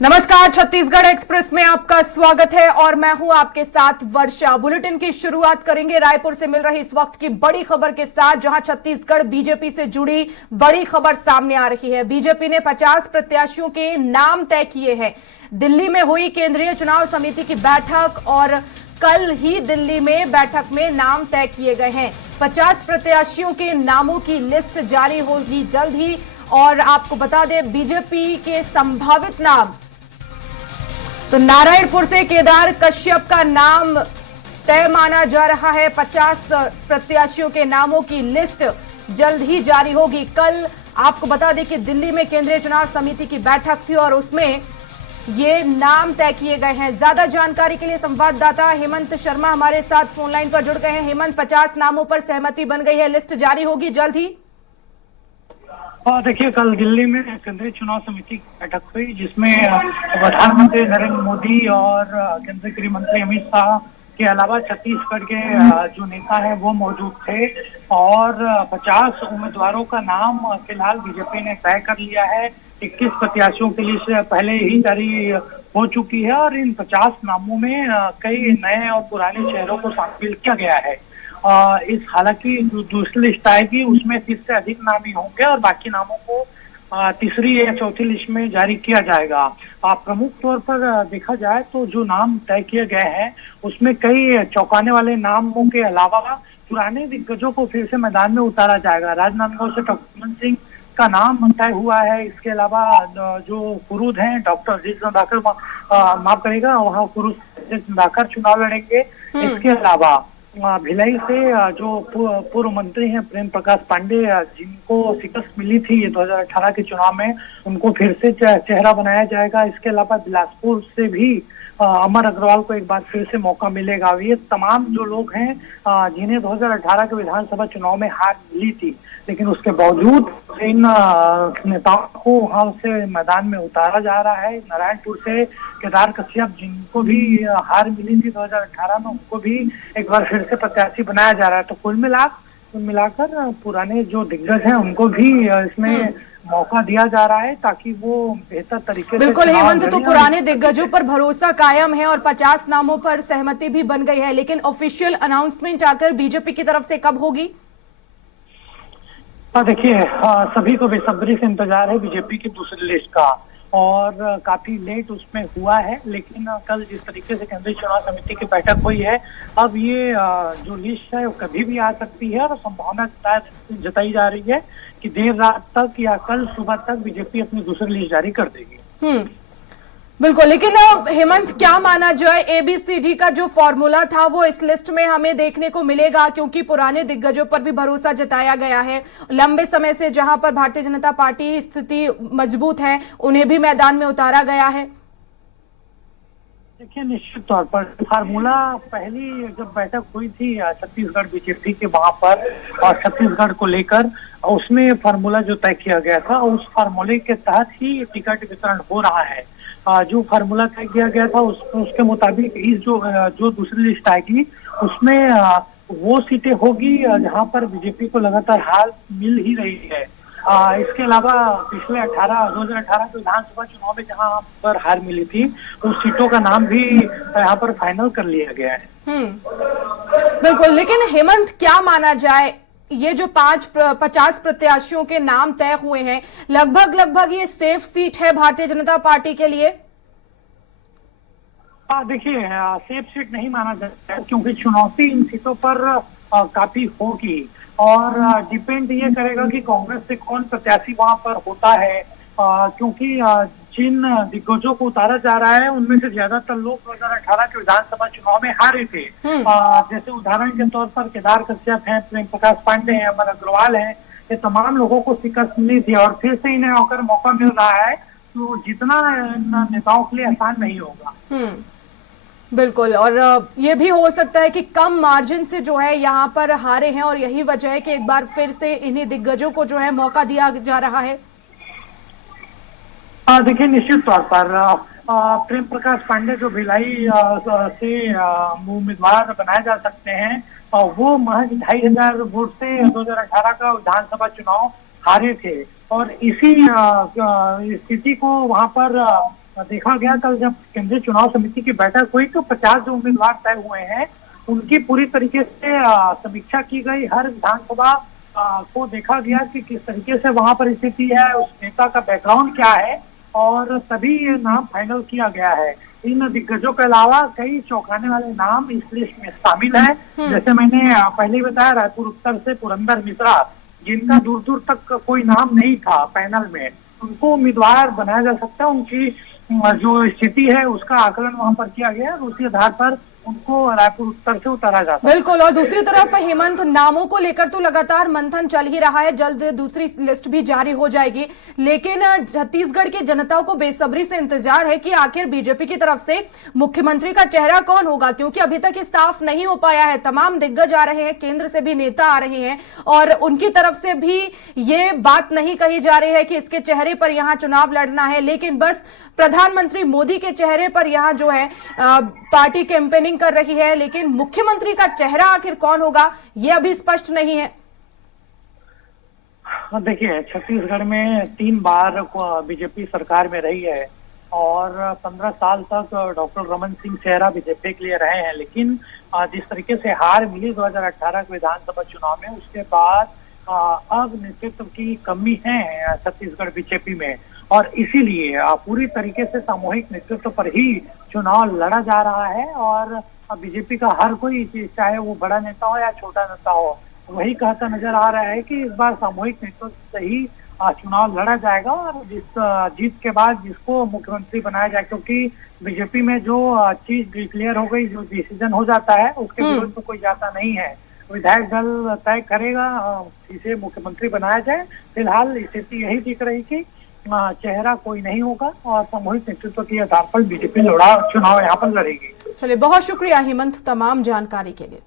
नमस्कार, छत्तीसगढ़ एक्सप्रेस में आपका स्वागत है और मैं हूं आपके साथ वर्षा। बुलेटिन की शुरुआत करेंगे रायपुर से मिल रही इस वक्त की बड़ी खबर के साथ, जहां छत्तीसगढ़ बीजेपी से जुड़ी बड़ी खबर सामने आ रही है। बीजेपी ने 50 प्रत्याशियों के नाम तय किए हैं। दिल्ली में हुई केंद्रीय चुनाव समिति की बैठक और कल ही दिल्ली में बैठक में नाम तय किए गए हैं। 50 प्रत्याशियों के नामों की लिस्ट जारी होगी जल्द ही। और आपको बता दें, बीजेपी के संभावित नाम, तो नारायणपुर से केदार कश्यप का नाम तय माना जा रहा है। 50 प्रत्याशियों के नामों की लिस्ट जल्द ही जारी होगी। कल आपको बता दें कि दिल्ली में केंद्रीय चुनाव समिति की बैठक थी और उसमें ये नाम तय किए गए हैं। ज्यादा जानकारी के लिए संवाददाता हेमंत शर्मा हमारे साथ फोन लाइन पर जुड़ गए हैं। हेमंत, 50 नामों पर सहमति बन गई है, लिस्ट जारी होगी जल्द ही। देखिए, कल दिल्ली में केंद्रीय चुनाव समिति की बैठक हुई, जिसमें प्रधानमंत्री नरेंद्र मोदी और केंद्रीय गृह मंत्री अमित शाह के अलावा छत्तीसगढ़ के जो नेता हैं वो मौजूद थे। और 50 उम्मीदवारों का नाम फिलहाल बीजेपी ने तय कर लिया है। 21 प्रत्याशियों की लिस्ट पहले ही जारी हो चुकी है और इन 50 नामों में कई नए और पुराने चेहरों को शामिल किया गया है। इस हालांकि जो दूसरी लिस्ट आएगी उसमें 30 से अधिक नाम ही होंगे और बाकी नामों को तीसरी या चौथी लिस्ट में जारी किया जाएगा। प्रमुख तौर पर देखा जाए तो जो नाम तय किए गए हैं उसमें कई चौंकाने वाले नामों के अलावा पुराने दिग्गजों को फिर से मैदान में उतारा जाएगा। राजनांदगांव से डॉक्टर रमन सिंह का नाम तय हुआ है। इसके अलावा जो कुरुद हैं, डॉक्टर अजीत सुंदाकर, माफ करेगा, वहाँ कुरुद सुंदाकर चुनाव लड़ेंगे। इसके अलावा भिलाई से जो पूर्व मंत्री हैं प्रेम प्रकाश पांडे, जिनको शिकस्त मिली थी ये 2018 के चुनाव में, उनको फिर से चेहरा बनाया जाएगा। इसके अलावा बिलासपुर से भी अमर अग्रवाल को एक बार फिर से मौका मिलेगा। ये तमाम जो लोग हैं जिन्हें 2018 के विधानसभा चुनाव में हार मिली थी, लेकिन उसके बावजूद इन नेताओं को वहां से मैदान में उतारा जा रहा है। नारायणपुर से केदार कश्यप, जिनको भी हार मिली थी 2018 में, उनको भी एक बार फिर से प्रत्याशी बनाया जा रहा है। तो कुल मिलाकर पुराने जो दिग्गज हैं उनको भी इसमें मौका दिया जा रहा है ताकि वो बेहतर तरीके से। बिल्कुल हेमंत, तो पुराने दिग्गजों पर भरोसा कायम है और 50 नामों पर सहमति भी बन गई है, लेकिन ऑफिशियल अनाउंसमेंट आकर बीजेपी की तरफ से कब होगी? देखिए, सभी को बेसब्री से इंतजार है बीजेपी की दूसरी लिस्ट का और काफी लेट उसमें हुआ है। लेकिन कल जिस तरीके से केंद्रीय चुनाव समिति की बैठक हुई है, अब ये जो लिस्ट है वो कभी भी आ सकती है और संभावना जताई जा रही है कि देर रात तक या कल सुबह तक बीजेपी अपनी दूसरी लिस्ट जारी कर देगी। बिल्कुल, लेकिन हेमंत, क्या माना जाए, ABCD का जो फॉर्मूला था वो इस लिस्ट में हमें देखने को मिलेगा? क्योंकि पुराने दिग्गजों पर भी भरोसा जताया गया है। लंबे समय से जहां पर भारतीय जनता पार्टी स्थिति मजबूत है, उन्हें भी मैदान में उतारा गया है। देखिए, निश्चित तौर पर फार्मूला पहली जब बैठक हुई थी छत्तीसगढ़ बीजेपी के वहां पर और छत्तीसगढ़ को लेकर, उसमें फार्मूला जो तय किया गया था उस फार्मूले के तहत ही टिकट वितरण हो रहा है। जो फार्मूला तय किया गया था उसके मुताबिक इस जो दूसरी लिस्ट आएगी उसमें वो सीटें होगी जहां पर बीजेपी को लगातार हार मिल ही रही है। इसके अलावा पिछले 2018 के विधानसभा चुनाव में जहां पर हार मिली थी उस सीटों का नाम भी यहाँ पर फाइनल कर लिया गया है। बिल्कुल, लेकिन हेमंत, क्या माना जाए, ये जो 50 प्रत्याशियों के नाम तय हुए हैं, लगभग ये सेफ सीट है भारतीय जनता पार्टी के लिए? देखिए, सेफ सीट नहीं माना जाता है क्योंकि चुनौती इन सीटों पर काफी होगी और डिपेंड ये करेगा कि कांग्रेस से कौन प्रत्याशी वहां पर होता है। क्योंकि जिन दिग्गजों को उतारा जा रहा है उनमें से ज्यादातर लोग 2018 के विधानसभा चुनाव में हारे थे। जैसे उदाहरण के तौर पर केदार कश्यप हैं, प्रेम प्रकाश पांडे हैं, अमर अग्रवाल हैं, ये तमाम लोगों को शिकस्त मिली थी और फिर से इन्हें होकर मौका मिल रहा है, तो जितना नेताओं के लिए आसान नहीं होगा। बिल्कुल, और ये भी हो सकता है कि कम मार्जिन से जो है यहाँ पर हारे हैं और यही वजह है कि एक बार फिर से इन्हीं दिग्गजों को जो है मौका दिया जा रहा है। देखिए, निश्चित तौर पर प्रेम प्रकाश पांडे जो भिलाई से उम्मीदवार बनाए जा सकते हैं, वो महज 2500 वोट से 2018 का विधानसभा चुनाव हारे थे और इसी स्थिति को वहां पर देखा गया कल जब केंद्रीय चुनाव समिति की बैठक हुई तो 50 जो उम्मीदवार तय हुए हैं उनकी पूरी तरीके से समीक्षा की गई। हर विधानसभा को देखा गया कि किस तरीके से वहां पर स्थिति है, उस नेता का बैकग्राउंड क्या है, और तभी ये नाम फाइनल किया गया है। इन दिग्गजों के अलावा कई चौंकाने वाले नाम इस लिस्ट में शामिल है। जैसे मैंने पहले ही बताया, रायपुर उत्तर से पुरंदर मिश्रा, जिनका दूर दूर तक कोई नाम नहीं था पैनल में, उनको उम्मीदवार बनाया जा सकता है। उनकी जो स्थिति है उसका आकलन वहां पर किया गया और उसी आधार पर उनको रायपुर उत्तर से उतारा जाता है। बिल्कुल। और दूसरी तरफ हेमंत, नामों को लेकर तो लगातार मंथन चल ही रहा है, जल्द दूसरी लिस्ट भी जारी हो जाएगी, लेकिन छत्तीसगढ़ की जनता को बेसब्री से इंतजार है कि आखिर बीजेपी की तरफ से मुख्यमंत्री का चेहरा कौन होगा, क्योंकि अभी तक ये साफ नहीं हो पाया है। तमाम दिग्गज आ रहे हैं, केंद्र से भी नेता आ रहे हैं और उनकी तरफ से भी ये बात नहीं कही जा रही है कि इसके चेहरे पर यहां चुनाव लड़ना है, लेकिन बस प्रधानमंत्री मोदी के चेहरे पर यहां जो है पार्टी कैंपेनिंग कर रही है, लेकिन मुख्यमंत्री का चेहरा आखिर कौन होगा यह अभी स्पष्ट नहीं है। देखिए, छत्तीसगढ़ में 3 बार बीजेपी सरकार में रही है और 15 साल तक डॉक्टर रमन सिंह चेहरा बीजेपी के लिए रहे हैं, लेकिन जिस तरीके से हार मिली 2018 के विधानसभा चुनाव में, उसके बाद अब नेतृत्व की कमी है छत्तीसगढ़ बीजेपी में और इसीलिए पूरी तरीके से सामूहिक नेतृत्व पर ही चुनाव लड़ा जा रहा है। और बीजेपी का हर कोई, चाहे वो बड़ा नेता हो या छोटा नेता हो, वही कहता नजर आ रहा है कि इस बार सामूहिक नेतृत्व से ही चुनाव लड़ा जाएगा और जिस जीत के बाद जिसको मुख्यमंत्री बनाया जाए, क्योंकि बीजेपी में जो चीज डिक्लेयर हो गई, जो डिसीजन हो जाता है, उसके विरोध में कोई जाता नहीं है। विधायक दल तय करेगा इसे मुख्यमंत्री बनाया जाए। फिलहाल स्थिति यही दिख रही कि चेहरा कोई नहीं होगा और सामूहिक नेतृत्व के आधार पर बीजेपी चुनाव यहाँ पर लड़ेगी। चलिए, बहुत शुक्रिया हेमंत तमाम जानकारी के लिए।